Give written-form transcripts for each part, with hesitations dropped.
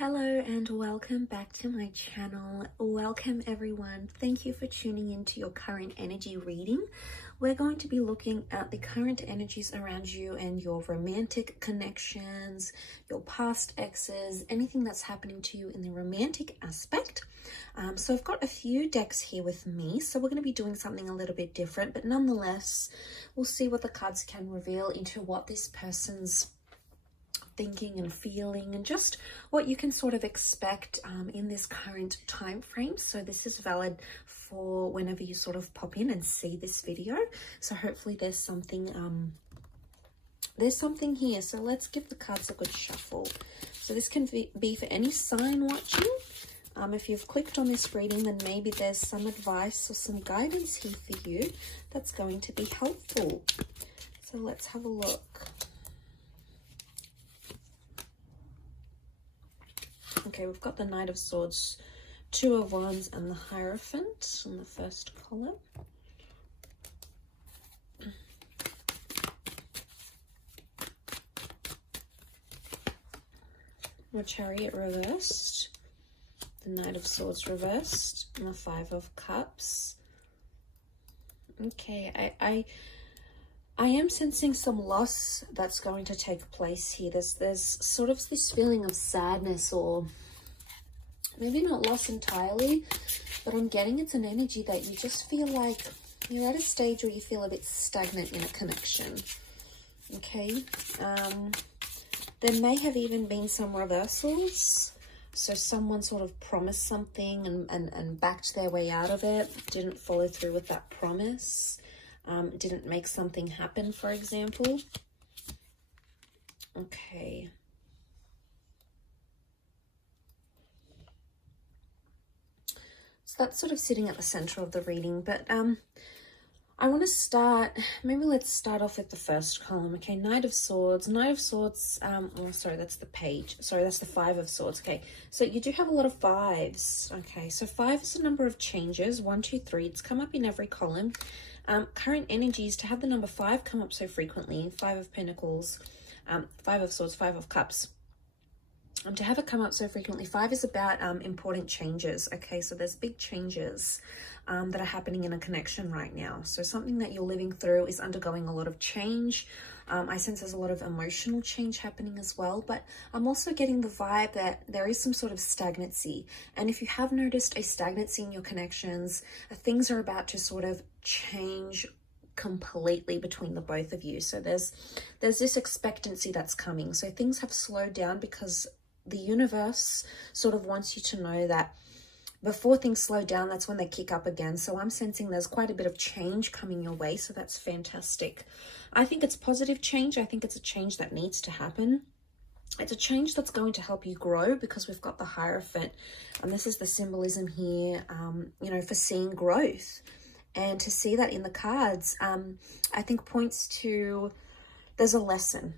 Hello and welcome back to my channel. Welcome everyone. Thank you for tuning into your current energy reading. We're going to be looking at the current energies around you and your romantic connections, your past exes, anything that's happening to you in the romantic aspect. So I've got a few decks here with me, so we're going to be doing something a little bit different, but nonetheless, we'll see what the cards can reveal into what this person's thinking and feeling and just what you can sort of expect in this current time frame. So this is valid for whenever you sort of pop in and see this video. So hopefully there's something here. So let's give the cards a good shuffle. So this can be for any sign watching. If you've clicked on this reading, then maybe there's some advice or some guidance here for you that's going to be helpful. So let's have a look. Okay, we've got the Knight of Swords, Two of Wands, and the Hierophant in the first column. The Chariot reversed, the Knight of Swords reversed, and the Five of Cups. Okay, I am sensing some loss that's going to take place here. There's sort of this feeling of sadness, or maybe not loss entirely, but I'm getting it's an energy that you just feel like you're at a stage where you feel a bit stagnant in a connection. Okay, there may have even been some reversals. So someone sort of promised something and backed their way out of it, didn't follow through with that promise. Didn't make something happen, for example. Okay. So that's sort of sitting at the center of the reading, but I want to start, maybe let's start off with the first column. Okay, Knight of Swords. Knight of Swords, oh, sorry, that's the page. Sorry, that's the Five of Swords. Okay, so you do have a lot of fives. Okay, so five is a number of changes. 1, 2, 3. It's come up in every column. Current energies, to have the number 5 come up so frequently, Five of Pentacles, Five of Swords, Five of Cups. To have it come up so frequently, 5 is about important changes. Okay, so there's big changes that are happening in a connection right now. So something that you're living through is undergoing a lot of change. I sense there's a lot of emotional change happening as well, but I'm also getting the vibe that there is some sort of stagnancy. And if you have noticed a stagnancy in your connections, things are about to sort of change completely between the both of you. So there's this expectancy that's coming. So things have slowed down because the universe sort of wants you to know that before things slow down, that's when they kick up again. So I'm sensing there's quite a bit of change coming your way. So that's fantastic. I think it's positive change. I think it's a change that needs to happen. It's a change that's going to help you grow, because we've got the Hierophant. And this is the symbolism here, you know, for seeing growth. And to see that in the cards, I think points to there's a lesson.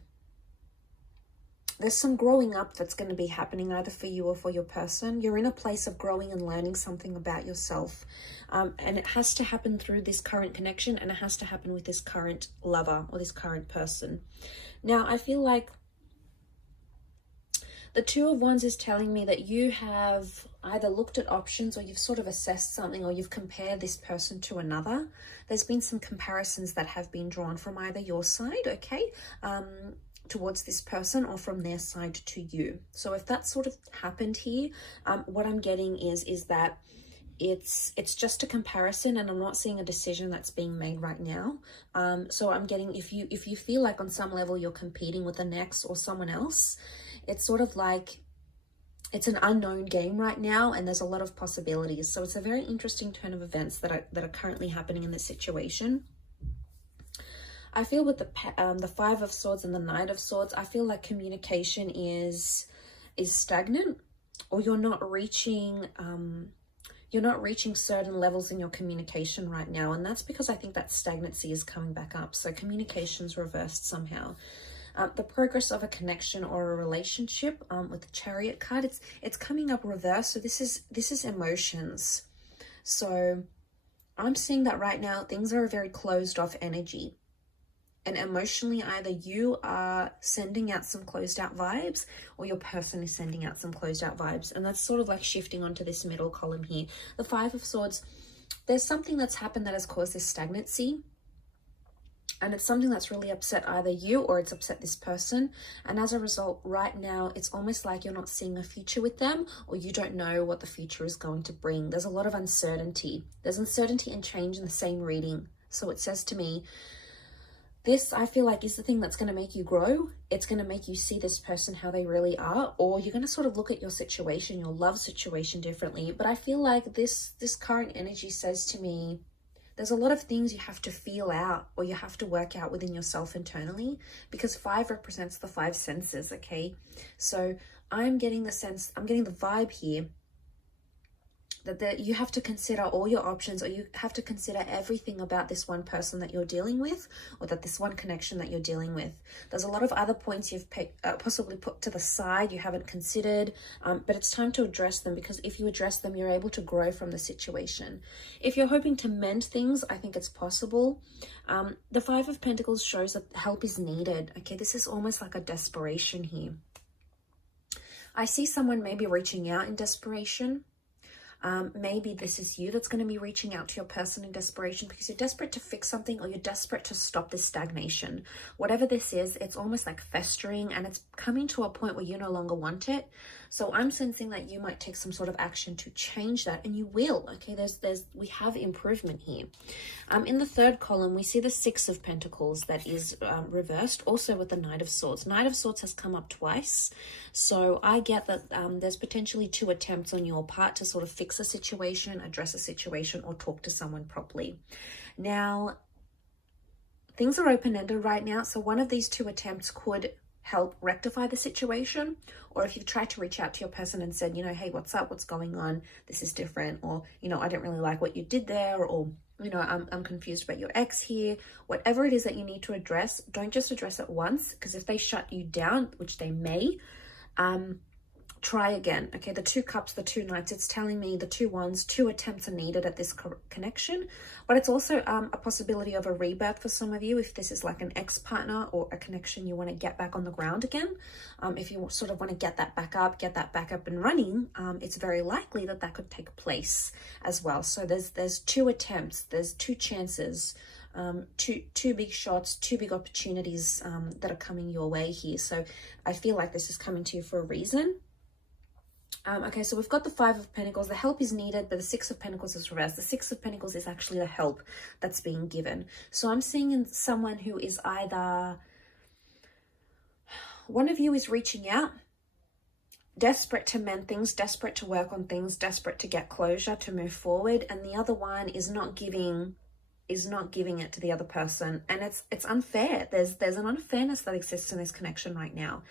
There's some growing up that's going to be happening either for you or for your person. You're in a place of growing and learning something about yourself. And it has to happen through this current connection, and it has to happen with this current lover or this current person. Now, I feel like the Two of Wands is telling me that you have either looked at options, or you've sort of assessed something, or you've compared this person to another. There's been some comparisons that have been drawn from either your side, okay, towards this person, or from their side to you. So if that sort of happened here, what I'm getting is that it's just a comparison, and I'm not seeing a decision that's being made right now. So I'm getting, if you feel like on some level you're competing with the next or someone else, it's sort of like it's an unknown game right now, and there's a lot of possibilities. So it's a very interesting turn of events that are currently happening in this situation. I feel with the Five of Swords and the Knight of Swords, I feel like communication is stagnant, or you're not reaching certain levels in your communication right now. And that's because I think that stagnancy is coming back up. So communication's reversed somehow. The progress of a connection or a relationship, with the Chariot card, it's coming up reverse. So this is emotions. So I'm seeing that right now things are a very closed off energy. And emotionally, either you are sending out some closed out vibes or your person is sending out some closed out vibes. And that's sort of like shifting onto this middle column here. The Five of Swords, there's something that's happened that has caused this stagnancy. And it's something that's really upset either you or it's upset this person. And as a result, right now, it's almost like you're not seeing a future with them, or you don't know what the future is going to bring. There's a lot of uncertainty. There's uncertainty and change in the same reading. So it says to me, this, I feel like, is the thing that's going to make you grow. It's going to make you see this person how they really are, or you're going to sort of look at your situation, your love situation differently. But I feel like this current energy says to me, there's a lot of things you have to feel out or you have to work out within yourself internally, because 5 represents the 5 senses, okay? So I'm getting the sense, I'm getting the vibe here that you have to consider all your options, or you have to consider everything about this one person that you're dealing with, or that this one connection that you're dealing with. There's a lot of other points you've possibly put to the side, you haven't considered, but it's time to address them, because if you address them, you're able to grow from the situation. If you're hoping to mend things, I think it's possible. The 5 of Pentacles shows that help is needed, okay? This is almost like a desperation here. I see someone maybe reaching out in desperation. Maybe this is you that's going to be reaching out to your person in desperation because you're desperate to fix something, or you're desperate to stop this stagnation. Whatever this is, it's almost like festering, and it's coming to a point where you no longer want it. So I'm sensing that you might take some sort of action to change that, and you will. Okay, we have improvement here. In the third column, we see the 6 of Pentacles that is reversed, also with the Knight of Swords. Knight of Swords has come up twice, so I get that there's potentially 2 attempts on your part to sort of fix a situation, address a situation, or talk to someone properly. Now, things are open-ended right now, so one of these 2 attempts could help rectify the situation, or if you've tried to reach out to your person and said, you know, hey, what's up, what's going on, this is different, or, you know, I don't really like what you did there, or, you know, I'm confused about your ex here. Whatever it is that you need to address, don't just address it once, because if they shut you down, which they may, try again. Okay, the 2 cups, the 2 knights, it's telling me the 2 wands, 2 attempts are needed at this connection, but it's also a possibility of a rebirth for some of you if this is like an ex-partner or a connection you want to get back on the ground again. If you sort of want to get that back up and running, it's very likely that that could take place as well. So there's 2 attempts, there's 2 chances, two big shots, 2 big opportunities that are coming your way here. So I feel like this is coming to you for a reason. Okay, so we've got the 5 of Pentacles. The help is needed, but the 6 of Pentacles is reversed. The 6 of Pentacles is actually the help that's being given. So I'm seeing in someone who is either, one of you is reaching out, desperate to mend things, desperate to work on things, desperate to get closure, to move forward, and the other one is not giving it to the other person, and it's unfair. There's an unfairness that exists in this connection right now.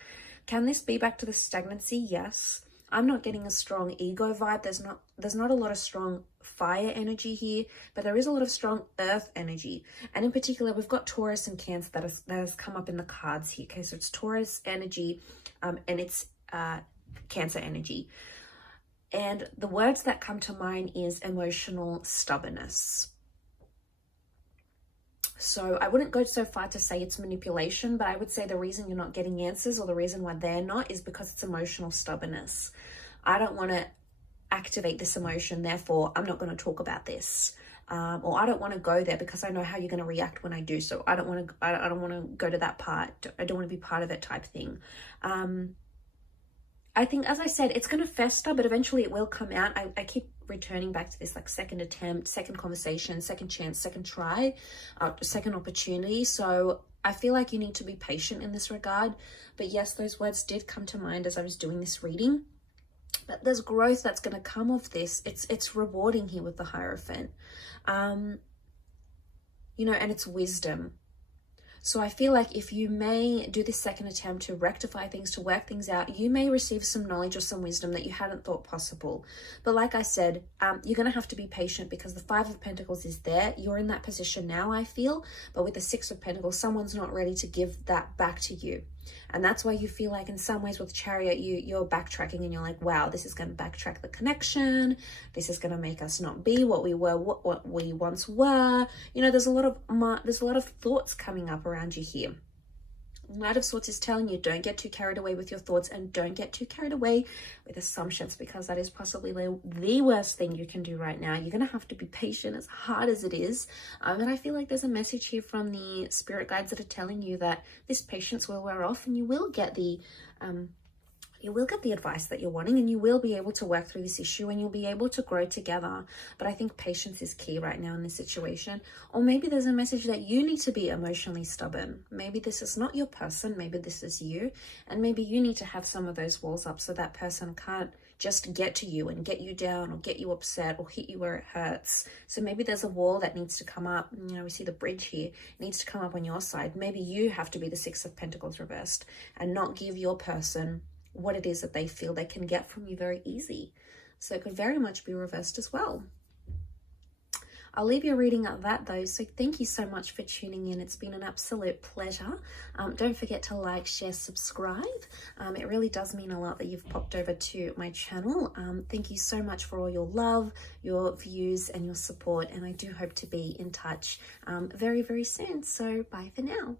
Can this be back to the stagnancy? Yes. I'm not getting a strong ego vibe. There's not a lot of strong fire energy here, but there is a lot of strong earth energy. And in particular, we've got Taurus and Cancer that has come up in the cards here. Okay, so it's Taurus energy and it's Cancer energy. And the words that come to mind is emotional stubbornness. So I wouldn't go so far to say it's manipulation, but I would say the reason you're not getting answers, or the reason why they're not, is because it's emotional stubbornness. I don't want to activate this emotion, therefore I'm not going to talk about this. Or I don't want to go there because I know how you're going to react when I do so. I don't want to go to that part. I don't want to be part of it type thing. I think, as I said, it's going to fester, but eventually it will come out. I keep returning back to this, like, second attempt, second conversation, second chance, second try, second opportunity. So I feel like you need to be patient in this regard. But yes, those words did come to mind as I was doing this reading. But there's growth that's going to come of this. It's rewarding here with the Hierophant. You know, and it's wisdom. So I feel like if you may do this second attempt to rectify things, to work things out, you may receive some knowledge or some wisdom that you hadn't thought possible. But like I said, you're going to have to be patient because the 5 of Pentacles is there. You're in that position now, I feel. But with the 6 of Pentacles, someone's not ready to give that back to you. And that's why you feel like in some ways with Chariot, you're backtracking and you're like, wow, this is going to backtrack the connection. This is going to make us not be what we were, what we once were. You know, there's a lot of thoughts coming up around you here. Knight of Swords is telling you, don't get too carried away with your thoughts and don't get too carried away with assumptions, because that is possibly the worst thing you can do right now. You're going to have to be patient, as hard as it is. And I feel like there's a message here from the spirit guides that are telling you that this patience will wear off and you will get the advice that you're wanting, and you will be able to work through this issue and you'll be able to grow together. But I think patience is key right now in this situation. Or maybe there's a message that you need to be emotionally stubborn. Maybe this is not your person, maybe this is you, and maybe you need to have some of those walls up so that person can't just get to you and get you down or get you upset or hit you where it hurts. So maybe there's a wall that needs to come up. You know, we see the bridge here. It needs to come up on your side. Maybe you have to be the Six of Pentacles reversed and not give your person what it is that they feel they can get from you very easy. So it could very much be reversed as well. I'll leave your reading at that though. So thank you so much for tuning in. It's been an absolute pleasure. Don't forget to like, share, subscribe. It really does mean a lot that you've popped over to my channel. Thank you so much for all your love, your views and your support. And I do hope to be in touch very, very soon. So bye for now.